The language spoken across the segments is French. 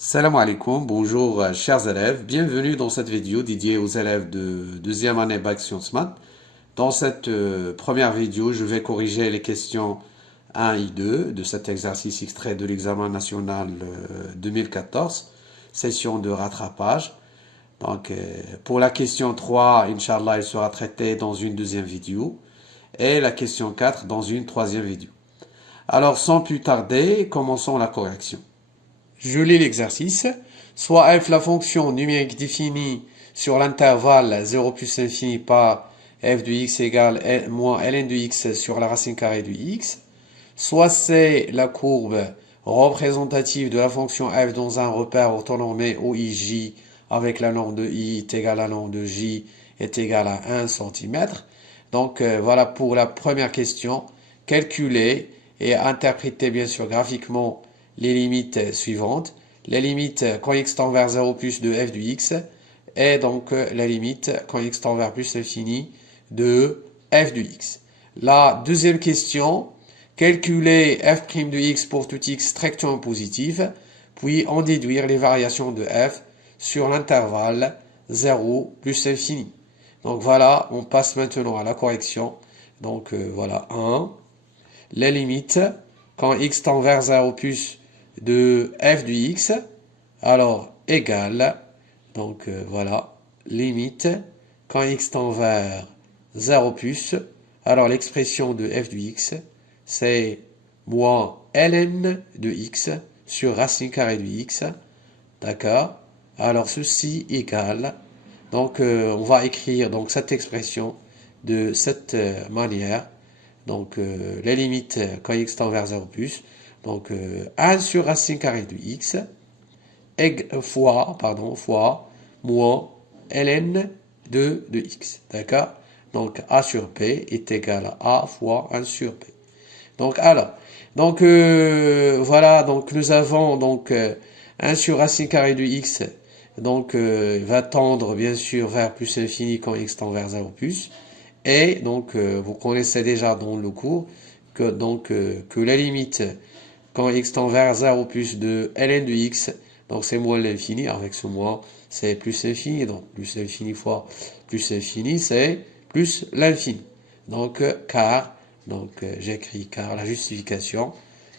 Salam alaikum, bonjour chers élèves, bienvenue dans cette vidéo dédiée aux élèves de deuxième année Bac Sciences Maths. Dans cette première vidéo, je vais corriger les questions 1 et 2 de cet exercice extrait de l'examen national 2014, session de rattrapage. Donc pour la question 3, Inch'Allah, elle sera traitée dans une deuxième vidéo et la question 4 dans une troisième vidéo. Alors sans plus tarder, commençons la correction. Je lis l'exercice. Soit f la fonction numérique définie sur l'intervalle 0 plus infini par f de x égale moins ln de x sur la racine carrée de x. Soit c'est la courbe représentative de la fonction f dans un repère orthonormé OIJ avec la norme de i est égale à la norme de j est égale à 1 cm. Donc voilà pour la première question. Calculer et interpréter bien sûr graphiquement les limites suivantes. La limite quand x tend vers 0 plus de f de x et donc la limite quand x tend vers plus l'infini de f de x. La deuxième question, calculer f' de x pour tout x strictement positif, puis en déduire les variations de f sur l'intervalle 0 plus l'infini. Donc voilà, on passe maintenant à la correction. Donc voilà, 1. La limite quand x tend vers 0 plus de f de x, alors égale, donc voilà, limite quand x tend vers 0 plus, alors l'expression de f de x, c'est moins ln de x sur racine carrée de x, d'accord? Alors ceci égale, donc on va écrire donc cette expression de cette manière. Donc la limite quand x tend vers 0 plus, donc 1 sur racine carrée de x fois moins ln de x, d'accord? Donc a sur p est égal à a fois 1 sur p. Donc alors, donc voilà, donc nous avons donc 1 sur racine carrée de x, donc va tendre bien sûr vers plus l'infini quand x tend vers 0 plus. Et donc, vous connaissez déjà dans le cours que, donc, que la limite quand x tend vers 0 plus de ln de x, donc c'est moins l'infini, avec ce moins, c'est plus l'infini, donc plus l'infini fois plus l'infini, c'est plus l'infini. Donc, car, donc j'écris car, la justification,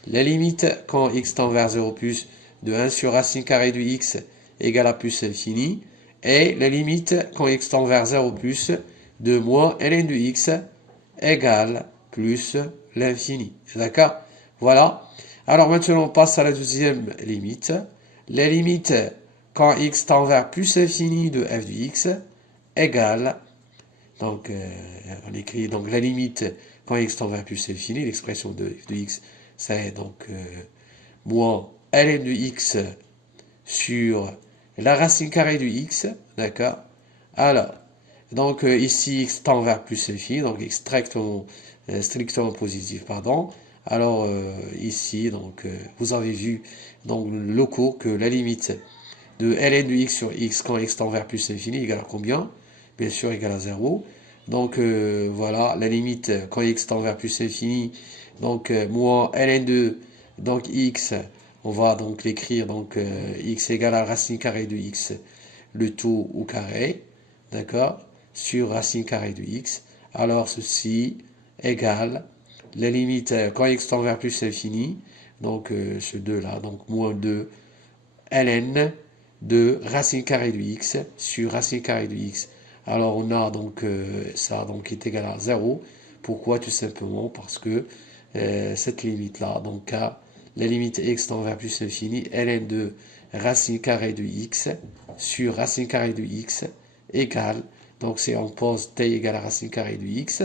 la limite quand x tend vers 0 plus de 1 sur racine carrée de x égale à plus l'infini, et la limite quand x tend vers 0 plus de moins ln de x égale plus l'infini. D'accord? Voilà. Alors maintenant, on passe à la deuxième limite. La limite quand x tend vers plus l'infini de f de x égale, donc on écrit donc la limite quand x tend vers plus l'infini, l'expression de f de x, c'est donc moins ln de x sur la racine carrée de x, d'accord? Alors, donc ici, x tend vers plus l'infini, donc x strictement positif, pardon. Alors ici, donc vous avez vu dans le cours que la limite de ln de x sur x quand x tend vers plus l'infini égale à combien? Bien sûr, égale à 0. Donc voilà, la limite quand x tend vers plus l'infini, donc moins ln de donc x, on va donc l'écrire, donc x égale à racine carrée de x, le tout au carré, d'accord? Sur racine carrée de x. Alors ceci égale la limite quand x tend vers plus l'infini, donc ce 2 là, donc moins 2 ln de racine carrée de x sur racine carrée de x. Alors on a donc ça donc est égal à 0. Pourquoi? Tout simplement parce que cette limite là, donc à la limite x tend vers plus l'infini, ln de racine carrée de x sur racine carrée de x égale, donc c'est on pose t égale à racine carrée de x,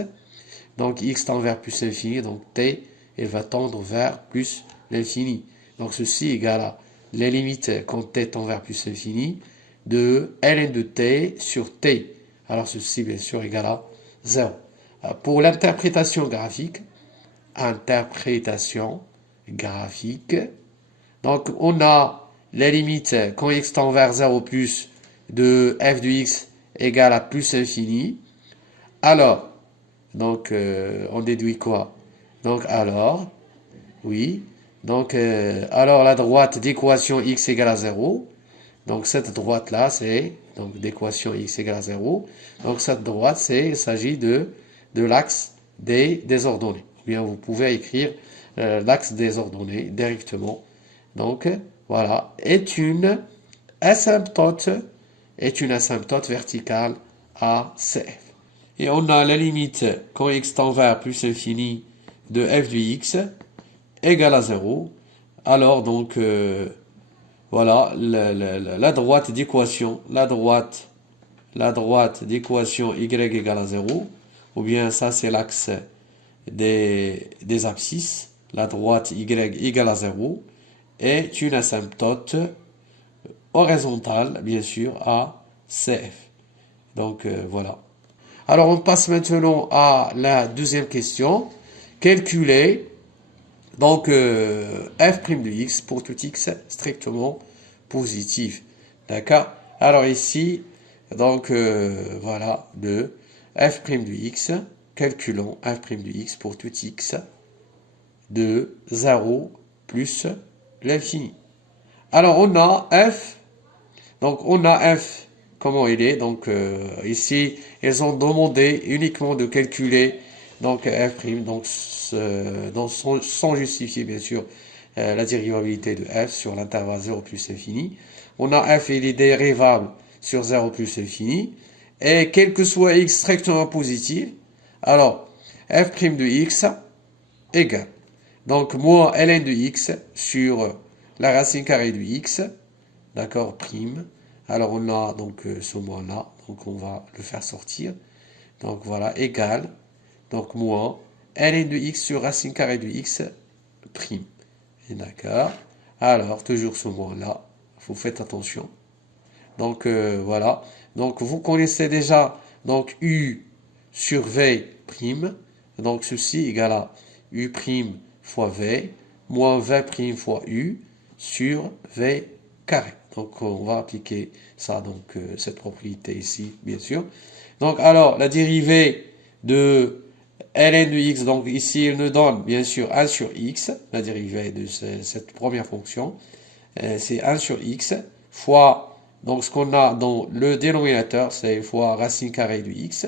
donc x tend vers plus l'infini, donc t, elle va tendre vers plus l'infini. Donc ceci égale à la limite quand t tend vers plus l'infini de ln de t sur t. Alors ceci bien sûr égale à 0. Pour l'interprétation graphique, donc on a la limite quand x tend vers 0 plus de f de x égale à plus l'infini. Alors, donc on déduit quoi? Donc alors, oui, Donc, alors la droite d'équation x égale à 0. Donc, cette droite-là, c'est donc d'équation x égale à 0. Donc, cette droite, il s'agit de l'axe des ordonnées. Ou bien, vous pouvez écrire l'axe des ordonnées directement. Donc, voilà, est une asymptote verticale à CF. Et on a la limite quand x tend vers plus l'infini de f de x égale à 0. Alors, donc, voilà, la droite d'équation, la droite d'équation y égale à 0, ou bien ça c'est l'axe des abscisses, la droite y égale à 0, est une asymptote horizontale, bien sûr, à CF. Donc, voilà. Alors, on passe maintenant à la deuxième question. Calculer donc f' de x pour tout x strictement positif. D'accord? Alors ici, donc voilà, de f' de x, calculons f' de x pour tout x de 0 plus l'infini. Alors on a f, donc on a f, comment il est, donc ici, ils ont demandé uniquement de calculer donc f', donc sans justifier bien sûr la dérivabilité de f sur l'intervalle 0 plus infini. On a f, il est dérivable sur 0 plus infini, et quel que soit x strictement positif, alors f' de x égale, donc moins ln de x sur la racine carrée de x, d'accord, prime. Alors on a donc ce moins-là, donc on va le faire sortir. Donc voilà, égal, donc moins ln de x sur racine carrée de x prime. D'accord. Alors, toujours ce moins-là, vous faites attention. Donc voilà, donc vous connaissez déjà donc u sur v prime. Donc ceci égale à u prime fois v moins v prime fois u sur v carré. Donc on va appliquer ça, donc cette propriété ici, bien sûr. Donc alors la dérivée de ln de x, donc ici il nous donne bien sûr 1 sur x, la dérivée de cette première fonction, c'est 1 sur x fois, donc ce qu'on a dans le dénominateur, c'est fois racine carrée de x,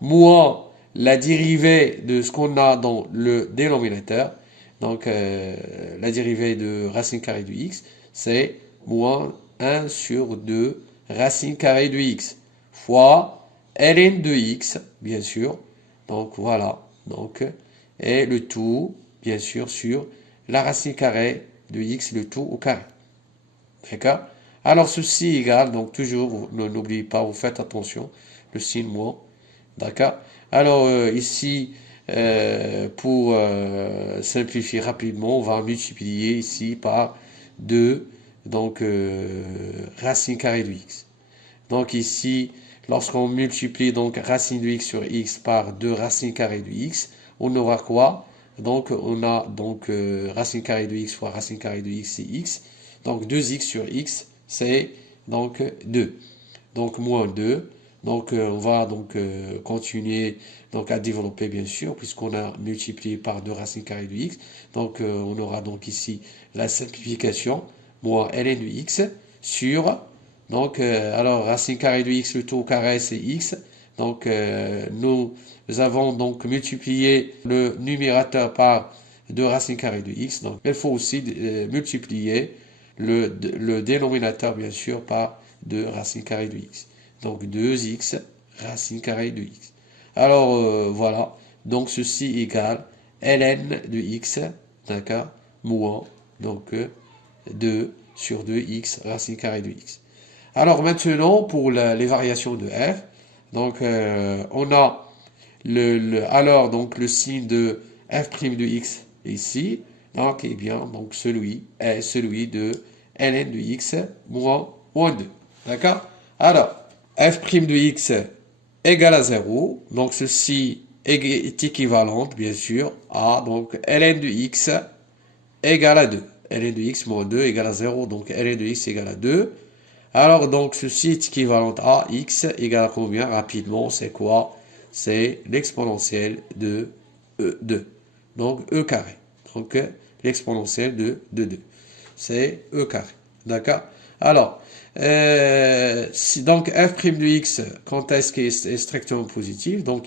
moins la dérivée de ce qu'on a dans le dénominateur, donc la dérivée de racine carrée de x, c'est moins 1 sur 2 racine carrée de x, fois ln de x, bien sûr, donc voilà, donc, et le tout, bien sûr, sur la racine carrée de x, le tout au carré. D'accord? Alors ceci égale, donc toujours, n'oubliez pas, vous faites attention, le signe moins. D'accord? Alors ici, pour simplifier rapidement, on va multiplier ici par 2, donc racine carrée de x. Donc ici, lorsqu'on multiplie donc racine de x sur x par 2 racine carrée de x, on aura quoi? Donc on a donc racine carrée de x fois racine carrée de x, c'est x. Donc 2x sur x, c'est donc 2. Donc moins 2. Donc on va donc continuer donc à développer bien sûr, puisqu'on a multiplié par 2 racines carrées de x. Donc on aura donc ici la simplification, moins ln de x sur, donc alors racine carrée de x, le tout au carré c'est x. Donc nous avons donc multiplié le numérateur par 2 racines carrées de x. Donc il faut aussi multiplier le dénominateur, bien sûr, par 2 racine carrée de x. Donc 2x racine carrée de x. Alors, voilà. Donc, ceci égale ln de x, d'accord, moins, donc 2 sur 2x racine carrée de x. Alors, maintenant, pour les variations de f, donc, on a alors, donc, le signe de f' de x ici. Donc, eh bien, donc celui est celui de ln de x moins 2. D'accord? Alors, f' de x égale à 0. Donc, ceci est équivalent, bien sûr, à donc ln de x égale à 2. ln de x moins 2 égale à 0. Donc, ln de x égale à 2. Alors, donc, ceci est équivalent à x égale à combien? Rapidement, c'est quoi? C'est l'exponentielle de E2. Donc, E carré. Donc, l'exponentielle de 2. C'est e carré. D'accord? Alors, donc f' de x, quand est-ce qu'il est strictement positif? Donc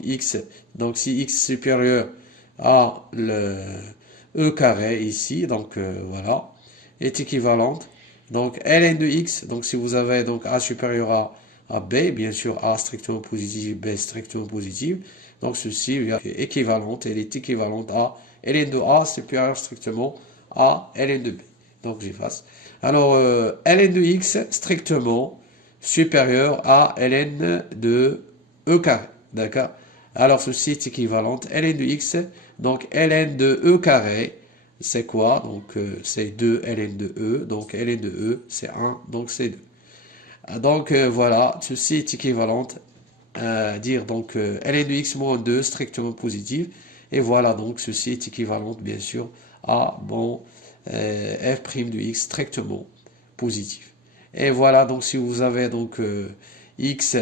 si x supérieur à le e carré ici, donc voilà, est équivalente. Donc ln de x, donc si vous avez donc a supérieur à b, bien sûr a strictement positif, b strictement positif, donc ceci est équivalente, elle est équivalente à ln de a supérieur strictement à ln de b. Donc j'efface. Alors ln de x strictement supérieur à ln de e carré, d'accord? Alors ceci est équivalente, ln de x, donc ln de e carré, c'est quoi? Donc c'est 2 ln de e, donc ln de e c'est 1, donc c'est 2. Donc voilà, ceci est équivalente à dire donc ln de x moins 2 strictement positif, et voilà donc ceci est équivalente bien sûr à bon f' de x strictement positif. Et voilà donc si vous avez donc x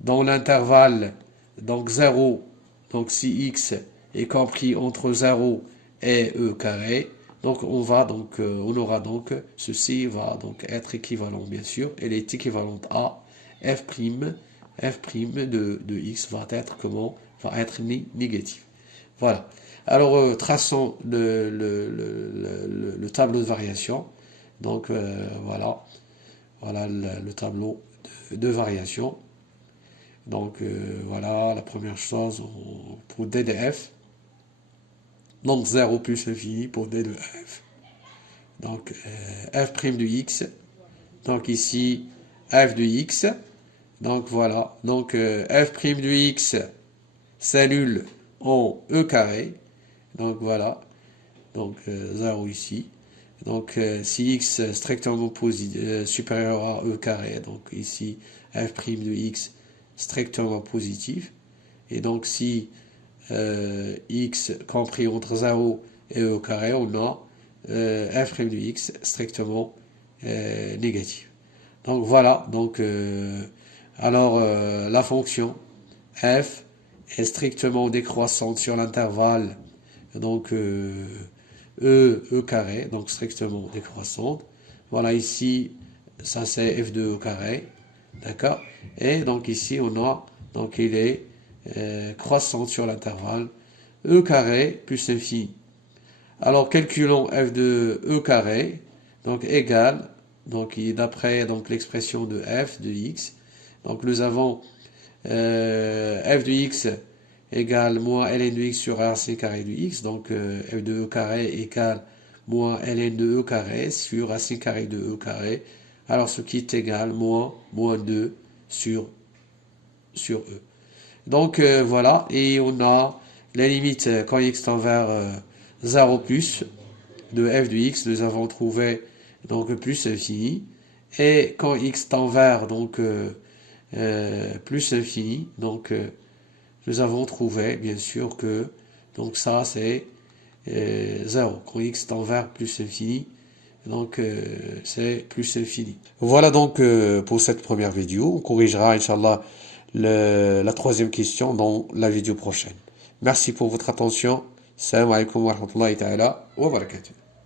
dans l'intervalle donc 0, donc si x est compris entre 0 et e carré, donc on aura donc ceci va donc être équivalent bien sûr, elle est équivalente à f' de x va être comment? Va être négatif. Voilà. Alors traçons le tableau de variation. Donc voilà le tableau de variation. Donc voilà la première chose pour d de f. Donc 0 plus infini pour d de f. Donc f' de x. Donc ici f de x. Donc voilà. Donc f' de x s'annule en e carré. Donc voilà. Donc 0 ici. Donc si x strictement supérieur à e carré, donc ici f' de x strictement positif. Et donc si x compris entre 0 et e carré, on a f' de x strictement négatif. Donc voilà, donc alors la fonction f est strictement décroissante sur l'intervalle, donc e carré, donc strictement décroissante. Voilà ici, ça c'est f de e carré, d'accord? Et donc ici on a, donc il est croissante sur l'intervalle e carré plus infini. Alors calculons f de e carré, donc égal, donc d'après donc l'expression de f de x, donc nous avons f de x égale moins ln de x sur racine carré de x, donc f de e carré égale moins ln de e carré sur racine carré de e carré, alors ce qui est égal moins 2 sur e. Donc voilà, et on a la limite quand x tend vers 0 plus de f de x, nous avons trouvé donc plus infini, et quand x tend vers donc plus infini, donc nous avons trouvé bien sûr que donc ça c'est 0. Quand x tend vers plus infini, donc c'est plus infini. Voilà donc pour cette première vidéo. On corrigera Inch'Allah la troisième question dans la vidéo prochaine. Merci pour votre attention. Salam alaikum wa rahmatullahi ta'ala wa barakatuh.